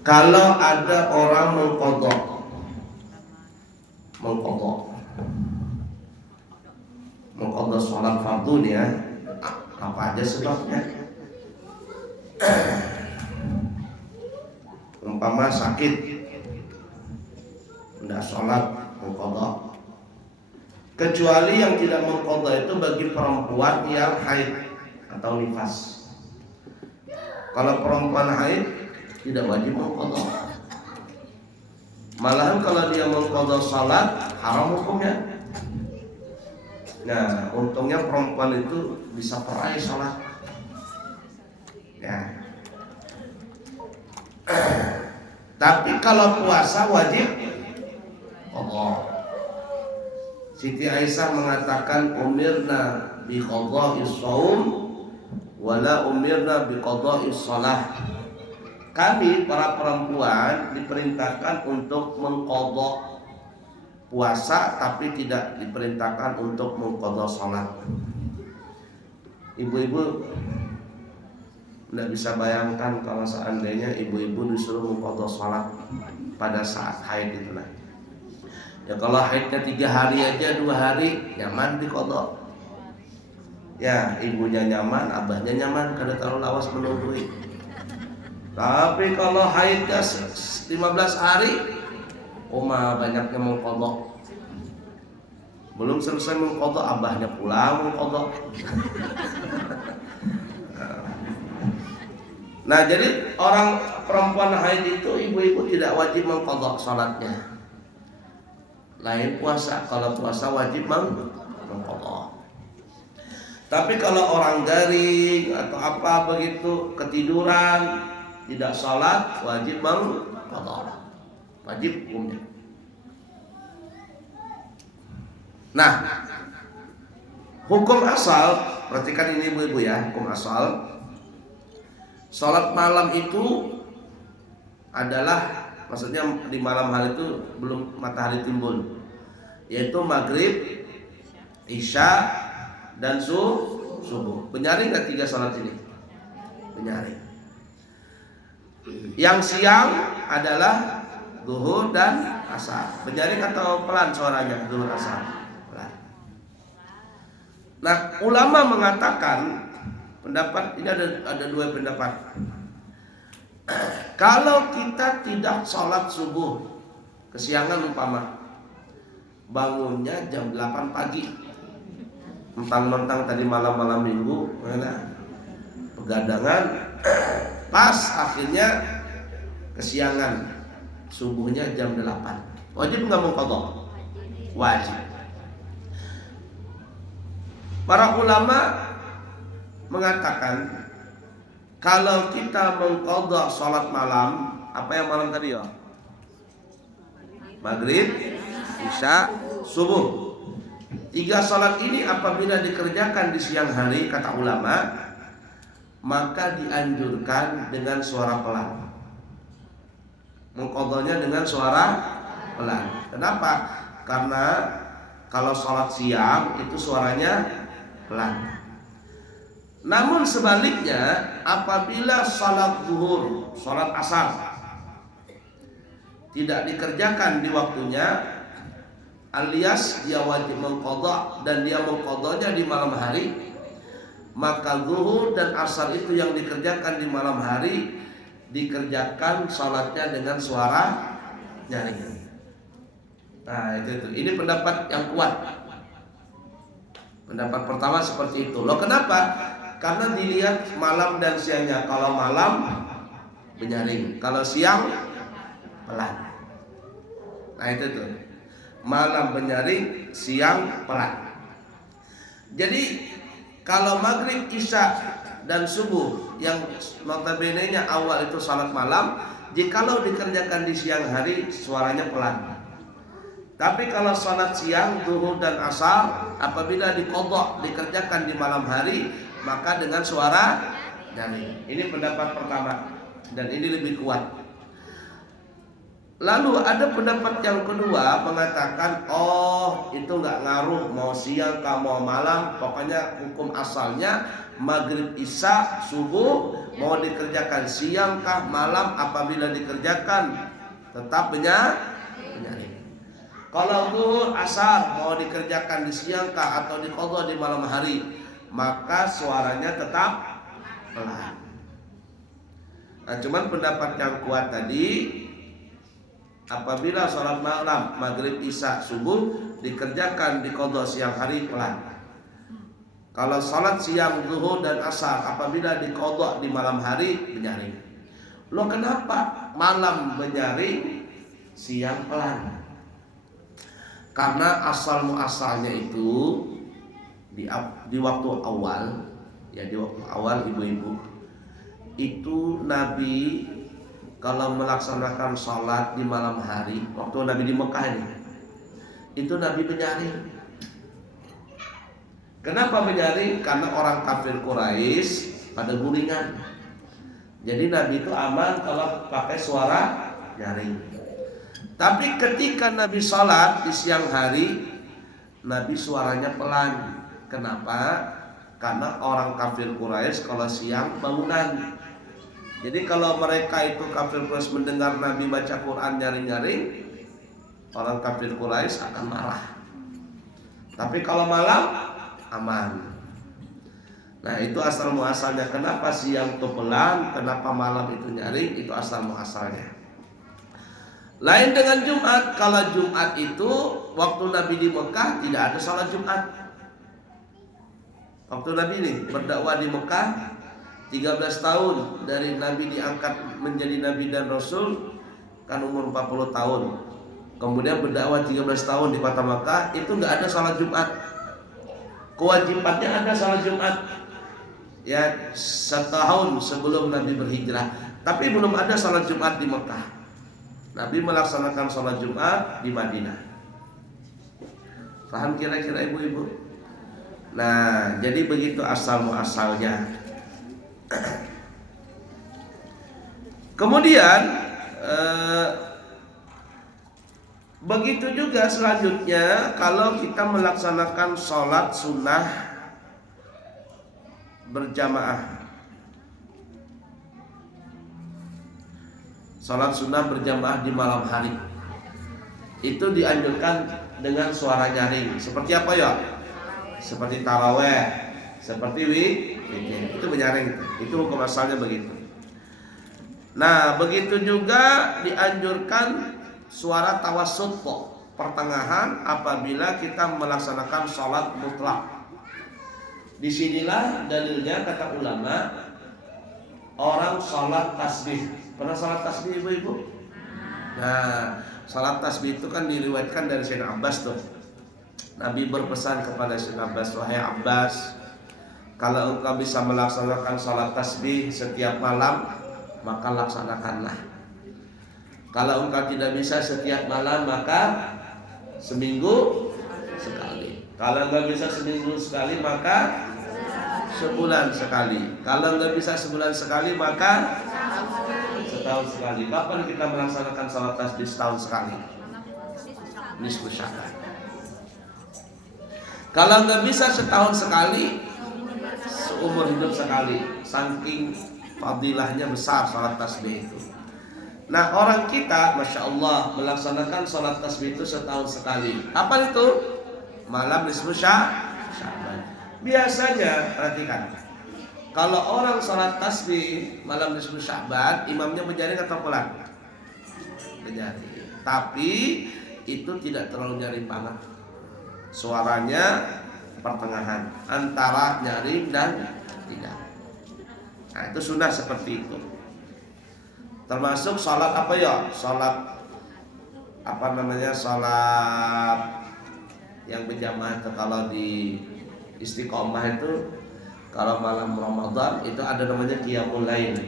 Kalau ada orang mengqadha sholat fardu nih ya, apa aja sebabnya? Umpama sakit, tidak sholat, mengqadha. Kecuali yang tidak mengqadha itu bagi perempuan yang haid atau nifas. Kalau perempuan haid tidak wajib mengqadha. Malahan kalau dia mengqadha sholat haram hukumnya. Nah, untungnya perempuan itu bisa peraih sholat. Ya. Tapi kalau puasa wajib qadha. Siti Aisyah mengatakan umirna bi qadha'is shaum wala umirna bi qadha'is shalah. Kami para perempuan diperintahkan untuk mengqadha puasa tapi tidak diperintahkan untuk mengqadha salat. Ibu-ibu tidak bisa bayangkan kalau seandainya ibu-ibu disuruh mengqadha salat pada saat haid itu lah. Ya kalau haidnya 3 hari aja, 2 hari nyaman diqadha. Ya ibunya nyaman, abahnya nyaman, kada terlalu lawas menunggui. Tapi kalau haidnya 15 hari, oma banyaknya mengqadha. Belum selesai mengqadha, abahnya pulang mengqadha. Nah, jadi orang perempuan haid itu ibu-ibu tidak wajib mengqadha salatnya. Lain puasa, kalau puasa wajib mengqadha. Tapi kalau orang garing atau apa begitu ketiduran tidak salat wajib mengqadha. Wajib hukumnya. Nah, hukum asal, perhatikan ini ibu-ibu ya, hukum asal. Salat malam itu adalah, maksudnya di malam hari itu belum matahari timbul, yaitu maghrib, isya, dan subuh. Benyaring nggak 3 salat ini? Benyaring. Yang siang adalah zuhur dan asar. Benyaring atau pelan suaranya? Zuhur, asar. Pelan. Nah, ulama mengatakan pendapat ini ada 2 pendapat. Kalau kita tidak sholat subuh kesiangan umpama, bangunnya jam 8 pagi, mentang-mentang tadi malam minggu, begadangan, pas akhirnya kesiangan, subuhnya jam 8, wajib nggak mengqadha? Wajib. Para ulama mengatakan kalau kita mengqadha salat malam, apa yang malam tadi ya? Maghrib, isya, subuh. 3 salat ini apabila dikerjakan di siang hari, kata ulama, maka dianjurkan dengan suara pelan. Mengqadhanya dengan suara pelan. Kenapa? Karena kalau salat siang itu suaranya pelan. Namun sebaliknya, apabila salat zuhur, salat asar tidak dikerjakan di waktunya, alias dia wajib mengqadha dan dia mengqadhanya di malam hari, maka zuhur dan asar itu yang dikerjakan di malam hari dikerjakan salatnya dengan suara nyaring. Nah, itu. Ini pendapat yang kuat. Pendapat pertama seperti itu. Loh, kenapa? Karena dilihat malam dan siangnya. Kalau malam menyaring, kalau siang pelan. Nah, itu tuh. Malam menyaring, siang pelan. Jadi kalau maghrib, isya dan subuh yang notabene-nya awal itu salat malam, jikalau dikerjakan di siang hari suaranya pelan. Tapi kalau salat siang, zuhur dan asar apabila diqadha dikerjakan di malam hari, maka dengan suara nyaring. Ini pendapat pertama dan ini lebih kuat. Lalu ada pendapat yang kedua mengatakan, oh itu nggak ngaruh mau siang kah mau malam, pokoknya hukum asalnya maghrib, isya, subuh mau dikerjakan siang kah malam, apabila dikerjakan tetap menyaring. Kalau zuhur asar mau dikerjakan di siang kah atau diqadha di malam hari, maka suaranya tetap pelan. Nah, cuman pendapat yang kuat tadi, apabila sholat malam, maghrib, isya, subuh dikerjakan di qadha siang hari pelan. Kalau sholat siang, zuhur dan asar apabila di qadha di malam hari menyaring. Loh, kenapa malam menyaring, siang pelan? Karena asal muasalnya itu di waktu awal, ya di waktu awal ibu-ibu itu Nabi kalau melaksanakan sholat di malam hari, waktu Nabi di Mekah ini, itu Nabi menyaring. Kenapa menyaring? Karena orang kafir Quraisy pada gulingan. Jadi Nabi itu aman kalau pakai suara nyaring. Tapi ketika Nabi sholat di siang hari, Nabi suaranya pelan. Kenapa? Karena orang kafir Quraisy kalau siang bangunan. Jadi kalau mereka itu kafir Quraisy mendengar Nabi baca Quran nyaring-nyaring, orang kafir Quraisy akan marah. Tapi kalau malam aman. Nah, itu asal muasalnya. Kenapa siang itu pelan, kenapa malam itu nyaring, itu asal muasalnya. Lain dengan Jumat. Kalau Jumat itu waktu Nabi di Mekah tidak ada salat Jumat. Waktu Nabi ini berdakwah di Mekah 13 tahun dari Nabi diangkat menjadi Nabi dan Rasul, kan umur 40 tahun. Kemudian berdakwah 13 tahun di kota Mekah, itu nggak ada salat Jumat. Kewajibannya ada salat Jumat, ya setahun sebelum Nabi berhijrah. Tapi belum ada salat Jumat di Mekah. Nabi melaksanakan salat Jumat di Madinah. Paham kira-kira ibu-ibu? Nah, jadi begitu asal muasalnya. Kemudian begitu juga selanjutnya kalau kita melaksanakan sholat sunnah berjamaah. Sholat sunnah berjamaah di malam hari itu dianjurkan dengan suara nyaring. Seperti apa ya? Seperti taraweh, seperti witir. Itu menyaring. Itu hukum asalnya begitu. Nah, begitu juga dianjurkan suara tawassut, pertengahan apabila kita melaksanakan sholat mutlak. Disinilah dalilnya kata ulama, orang sholat tasbih. Pernah sholat tasbih ibu-ibu? Nah, sholat tasbih itu kan diriwayatkan dari Sayyidina Abbas tuh. Nabi berpesan kepada Sayyidina Abbas, wahai Abbas, kalau engkau bisa melaksanakan sholat tasbih setiap malam, maka laksanakanlah. Kalau engkau tidak bisa setiap malam, maka seminggu sekali. Kalau enggak bisa seminggu sekali, maka sebulan sekali. Kalau enggak bisa sebulan sekali, maka setahun sekali. Kapan kita melaksanakan salat tasbih setahun sekali? Nisfu Sya'ban. Kalau nggak bisa setahun sekali, seumur hidup sekali. Saking fadilahnya besar salat tasbih itu. Nah, orang kita, masya Allah, melaksanakan salat tasbih itu setahun sekali. Apa itu? Malam nisfu Sya'ban. Biasanya, perhatikan, kalau orang salat tasbih malam nisfu Sya'ban, imamnya menjaring atau pelan? Menjaring. Tapi itu tidak terlalu nyaring banget. Suaranya pertengahan antara nyaring dan tidak. Nah, itu sunnah seperti itu. Termasuk salat apa ya? Salat apa namanya? Salat yang berjamaah itu kalau di Istiqomah itu, kalau malam Ramadan itu ada namanya Qiyamul Lail.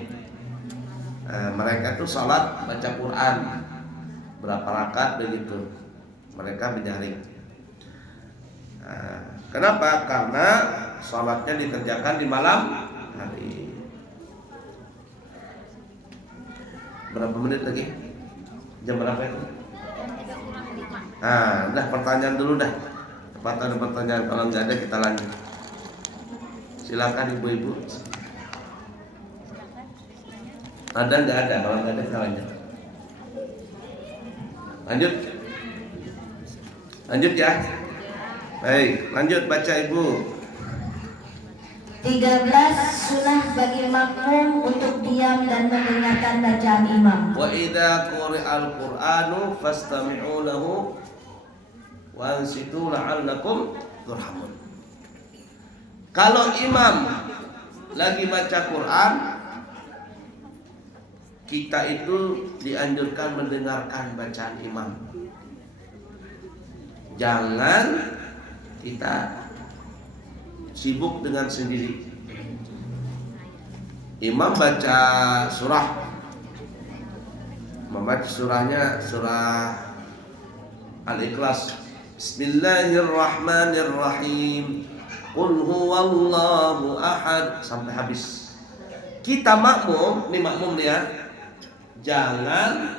Mereka tuh salat baca Quran berapa rakaat begitu. Mereka menyaring. Kenapa? Karena salatnya dikerjakan di malam hari. Berapa menit lagi? Jam berapa itu? Udah pertanyaan dulu dah. Ada pertanyaan, kalau nggak ada kita lanjut. Silakan ibu-ibu. Ada nggak ada? Kalau nggak ada kita lanjut. Lanjut. Lanjut ya. Baik, lanjut baca Ibu. 13 sunnah bagi makmum untuk diam dan mendengarkan bacaan imam. Wa idza quri'al Qur'anu fastami'u lahu wa ansitu la'allakum turhamun. Kalau imam lagi baca Quran, kita itu dianjurkan mendengarkan bacaan imam. Jangan kita sibuk dengan sendiri. Imam baca surah, membaca surahnya surah Al-Ikhlas. Bismillahirrahmanirrahim. Qul huwallahu ahad sampai habis. Kita makmum, nih makmum nih ya. Jangan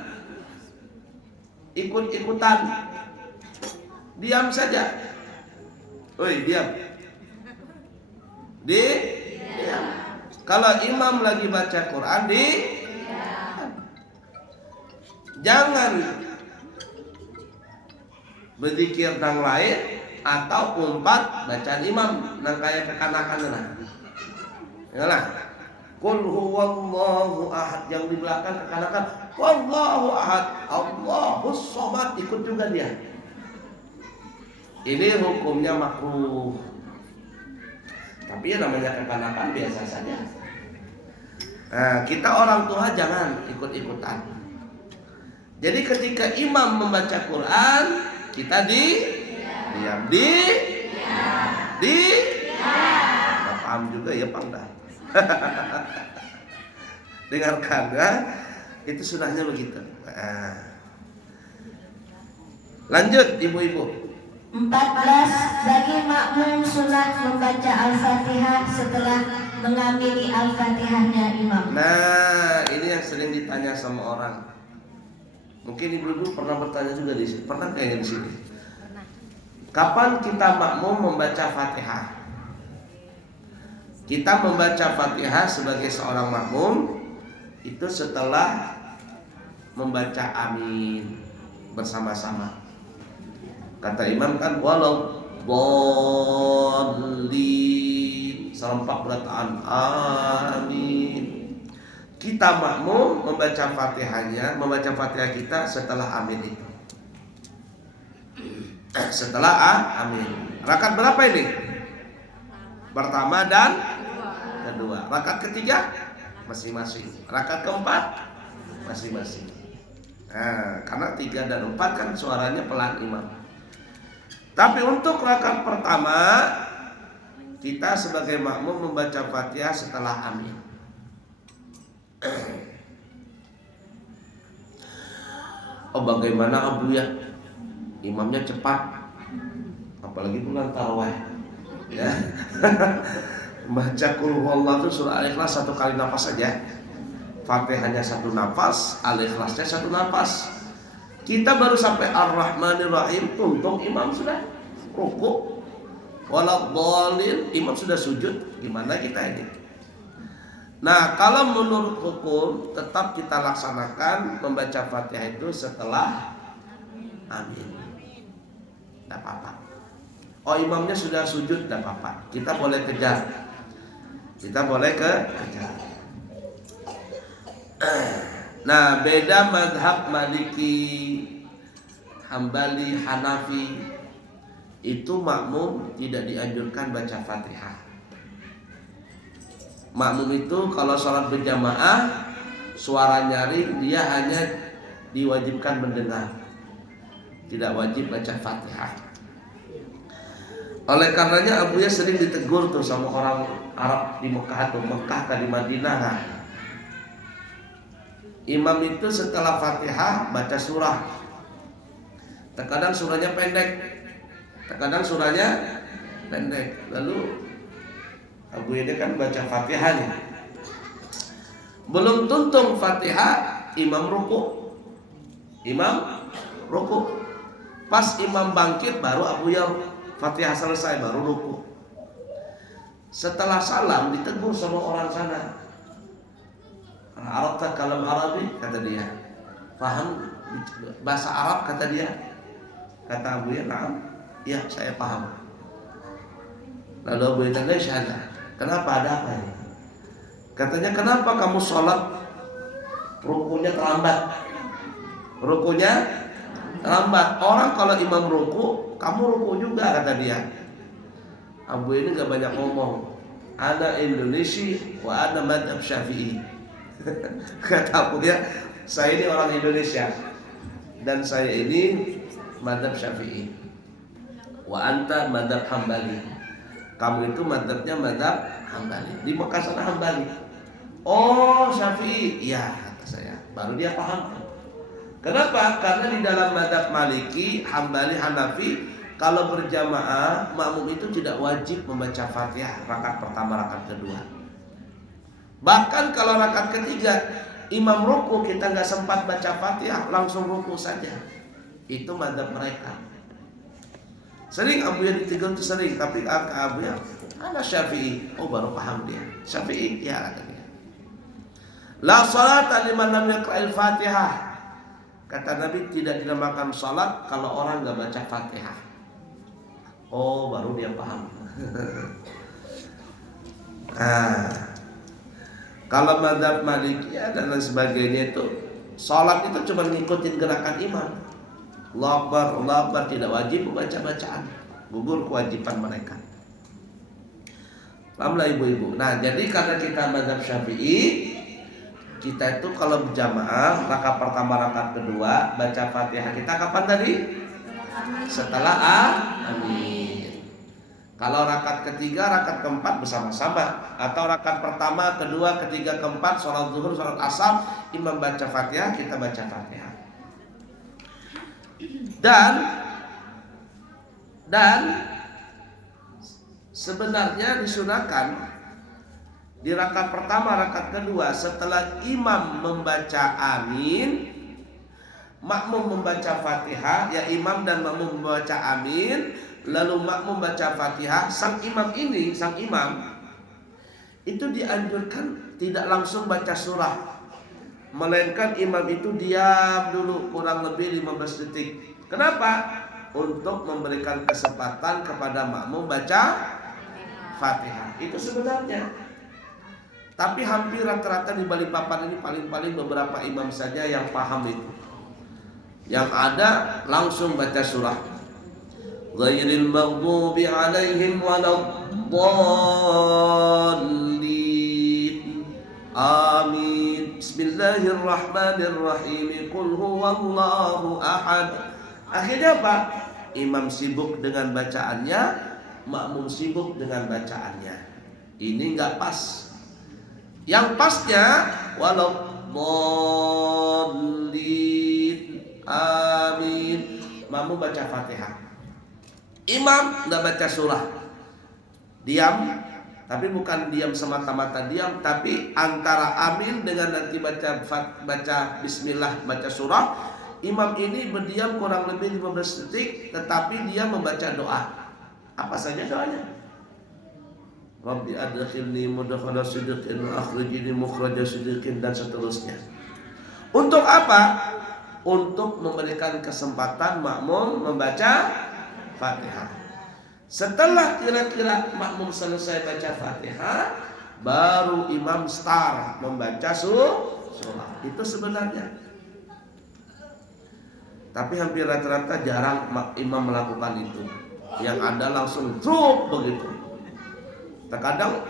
ikut-ikutan. Diam saja. Oi, diam. Diam. Kalau imam lagi baca Quran, diam. Jangan berzikir nang lain atau umpat bacaan imam nang kaya kekanakan nah. Yalah. Qul huwallahu ahad, yang di belakang kekanakan wallahu ahad, Allahus somad, ikut juga dia. Ini hukumnya makruh. Tapi ya namanya kekanakan biasa saja. Nah, kita orang tua jangan ikut-ikutan. Jadi ketika imam membaca Quran, kita diam. Nggak paham juga ya Pangda. Dengarkan ya. Itu sunahnya begitu. Nah. Lanjut ibu-ibu. 14 bagi makmum sunnah membaca Al-Fatihah setelah mengamini Al-Fatihahnya imam. Nah, ini yang sering ditanya sama orang. Mungkin ibu-ibu pernah bertanya juga di sini. Pernah kayaknya di sini. Kapan kita makmum membaca Fatihah? Kita membaca Fatihah sebagai seorang makmum itu setelah membaca amin bersama-sama. Kata imam kan walau dhalin serempak berataan amin. Kita makmum membaca Fatihahnya, membaca Fatihah kita setelah amin itu. Setelah amin. Rakaat berapa ini? Pertama dan kedua. Rakaat ketiga masing-masing. Rakaat keempat masing-masing. Nah, karena 3 dan 4 kan suaranya pelan imam. Tapi untuk rakaat pertama kita sebagai makmum membaca Fatihah setelah amin. Oh bagaimana Abu ya? Imamnya cepat, apalagi bulan tarawih. Ya. Baca Qul huwallahu itu surah Al-Ikhlas 1 kali nafas saja. Fatihahnya 1 nafas, Al-Ikhlasnya 1 nafas. Kita baru sampai Ar-Rahmanir Rahim, tuntung imam sudah ruku. Waladhdallin, imam sudah sujud. Gimana kita ini? Nah, kalau menurut hukum tetap kita laksanakan membaca Fatihah itu setelah amin. Tidak apa-apa. Oh, imamnya sudah sujud, tidak apa-apa. Kita boleh kejar. Kita boleh kejar. Nah, beda mazhab Maliki, Hambali, Hanafi, itu makmum tidak dianjurkan baca Fatihah. Makmum itu kalau sholat berjamaah suara nyaring, dia hanya diwajibkan mendengar, tidak wajib baca Fatihah. Oleh karenanya Abuya sering ditegur tuh sama orang Arab di Mekah atau Mekah di Madinah. Nah, imam itu setelah Fatihah baca surah. Terkadang surahnya pendek, terkadang surahnya pendek. Lalu Abu ini kan baca Fatihah nih. Belum tuntung Fatihah, imam ruku. Imam ruku. Pas imam bangkit baru Abu ya Fatihah selesai baru ruku. Setelah salam ditegur sama orang sana. Arabta kalam Arabi, kata dia. Paham bahasa Arab, kata dia. Kata Abu ya, "Na'am." Ya, saya paham. Lalu Abu tanya, "Syahada, kenapa, ada apa ini?" Katanya, "Kenapa kamu sholat rukunya terlambat?" Rukunya terlambat. Orang kalau imam ruku, kamu ruku juga, kata dia. Abu ini gak banyak ngomong. Ana Indonesia wa ana madhab Syafi'i. Kata Abu ya, saya ini orang Indonesia dan saya ini madhab Syafi'i. Wa anta madhab Hambali. Kamu itu madhabnya madhab Hambali. Di Mekah sana Hambali. Oh, Syafi'i. Iya, kata saya. Baru dia paham. Kenapa? Karena di dalam madhab Maliki, Hambali, Hanafi, kalau berjamaah makmum itu tidak wajib membaca Fatihah rakaat pertama, rakaat kedua. Bahkan kalau rakaat ketiga imam ruku kita nggak sempat baca Fatihah, langsung ruku saja. Itu madhab mereka. Sering Abu yang ditegur itu sering, tapi Abu ya, ana Syafi'i. Oh, baru paham dia. Syafi'i, ya, kata dia. La salata liman lam yaqra'il Fatihah. Kata Nabi, tidak dinamakan salat kalau orang nggak baca Fatihah. Oh, baru dia paham. Kalau madhab Malikiyah dan lain sebagainya itu, salat itu cuma ngikutin gerakan imam. Allahu Akbar, Allahu Akbar, tidak wajib membaca bacaan. Gugur kewajiban mereka. Pahamlah ibu-ibu. Nah, jadi karena kita madhab Syafi'i, kita itu kalau berjamaah rakaat pertama, rakaat kedua baca Fatihah kita kapan tadi? Setelah amin. Kalau rakaat ketiga, rakaat keempat bersama-sama, atau rakaat pertama, kedua, ketiga, keempat, sholat zuhur, sholat asar, imam baca Fatihah, kita baca Fatihah. Dan sebenarnya disunahkan di rakaat pertama, rakaat kedua, setelah imam membaca amin, makmum membaca Fatihah, ya imam dan makmum membaca amin, lalu makmum baca Fatihah. Sang imam itu dianjurkan tidak langsung baca surah, melainkan imam itu diam dulu kurang lebih 15 detik. Kenapa? Untuk memberikan kesempatan kepada makmum baca Fatihah. Itu sebenarnya. Tapi hampir rata-rata di Balikpapan ini paling-paling beberapa imam saja yang paham itu. Yang ada langsung baca surah. Ghairil maghdubi alaihim waladdallin. Amin. Bismillahirrahmanirrahim. Qul huwallahu ahad. Akhirnya apa? Imam sibuk dengan bacaannya, makmum sibuk dengan bacaannya. Ini enggak pas. Yang pasnya waladdallin, amin, makmum baca Fatihah, imam enggak baca surah, diam, tapi bukan diam semata-mata diam, tapi antara amin dengan nanti baca bismillah, baca surah, imam ini berdiam kurang lebih 15 detik, tetapi dia membaca doa. Apa saja doanya? Rabbi adkhilni mudkhala sidqin wa akhrijni mukhraja sidqin, dan seterusnya. Untuk apa? Untuk memberikan kesempatan makmum membaca Fatihah. Setelah kira-kira makmum selesai baca Fatihah, baru imam start membaca surah. Itu sebenarnya. Tapi hampir rata-rata jarang imam melakukan itu. Yang ada langsung truk begitu. Terkadang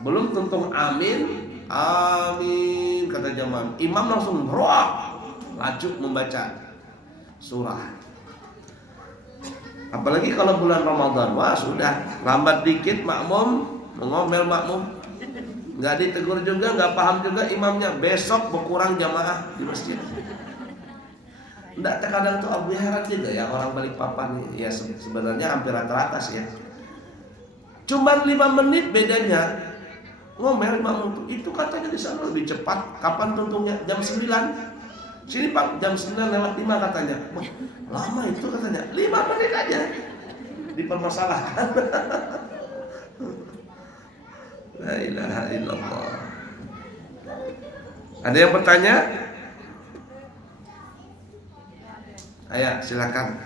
belum tentu amin, amin kata jamaah, imam langsung roak, laju membaca surah. Apalagi kalau bulan Ramadan, wah sudah lambat dikit makmum, mengomel makmum, nggak ditegur juga, nggak paham juga imamnya, besok berkurang jamaah di masjid. Nggak, terkadang tuh Abu heran juga ya orang Balikpapan, ya sebenarnya hampir rata-rata sih ya. Cuman 5 menit bedanya. Ngomel makmum itu katanya di sana lebih cepat. Kapan tuntungnya? Jam 9. Sini Pak, jam 9:05 katanya. Wah, lama itu katanya. 5 menit aja dipermasalahkan. La ilaha illallah. Ada yang bertanya? Ayo silakan.